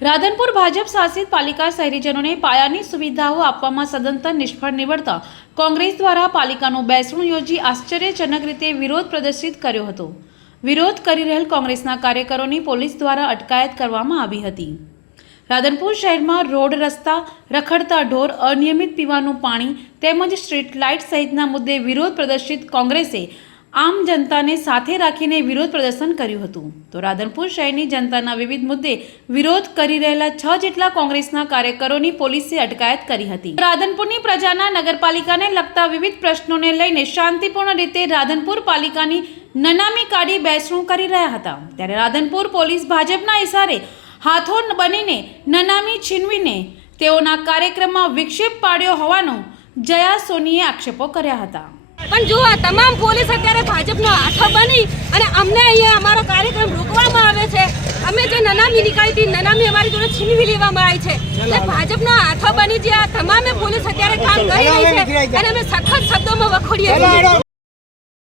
રાધનપુર ભાજપ શાસિત પાલિકા શહેરીજનોને પાયાની સુવિધાઓ આપવામાં સદંતર નિષ્ફળ નીવડતા કોંગ્રેસ દ્વારા પાલિકાનું બેસણું યોજી આશ્ચર્યજનક રીતે વિરોધ પ્રદર્શિત કર્યો હતો। વિરોધ કરી રહેલ કોંગ્રેસના કાર્યકરોની પોલીસ દ્વારા અટકાયત કરવામાં આવી હતી। રાધનપુર શહેરમાં રોડ રસ્તા, રખડતા ઢોર, અનિયમિત પીવાનું પાણી તેમજ સ્ટ્રીટ લાઇટ સહિતના મુદ્દે વિરોધ પ્રદર્શિત કોંગ્રેસે આમ જનતાને સાથે રાખીને વિરોધ પ્રદર્શન કર્યું હતું। તો રાધનપુર શહેરની જનતાના વિવિધ મુદ્દે વિરોધ કરી રહેલા 6 જેટલા કોંગ્રેસના કાર્યકરોની પોલીસે અટકાયત કરી હતી। રાધનપુરની પ્રજાના નગરપાલિકાને લગતા વિવિધ પ્રશ્નોને લઈને શાંતિપૂર્ણ રીતે રાધનપુર પાલિકાની નનામી કાઢી બેસણું કરી રહ્યા હતા। ત્યારે રાધનપુર પોલીસ ભાજપના ઇશારે હાથો બનીને નનામી છીનવીને તેઓના કાર્યક્રમમાં વિક્ષેપ પાડ્યો હોવાનો જયા સોનીએ આક્ષેપો કર્યા હતા। પણ જો આ તમામ પોલીસ અત્યારે ભાજપનો હાથો બની અને અમને અહીંયા અમારો કાર્યક્રમ રોકવામાં આવે છે। અમે જે નનામી નીકળી હતી, નનામી અમારી જોડે છીનવી લેવામાં આવી છે। એટલે ભાજપનો હાથો બની જે આ તમામે પોલીસ અત્યારે કામ કરી રહી છે અને અમે સખત શબ્દોમાં વખોડીએ છીએ।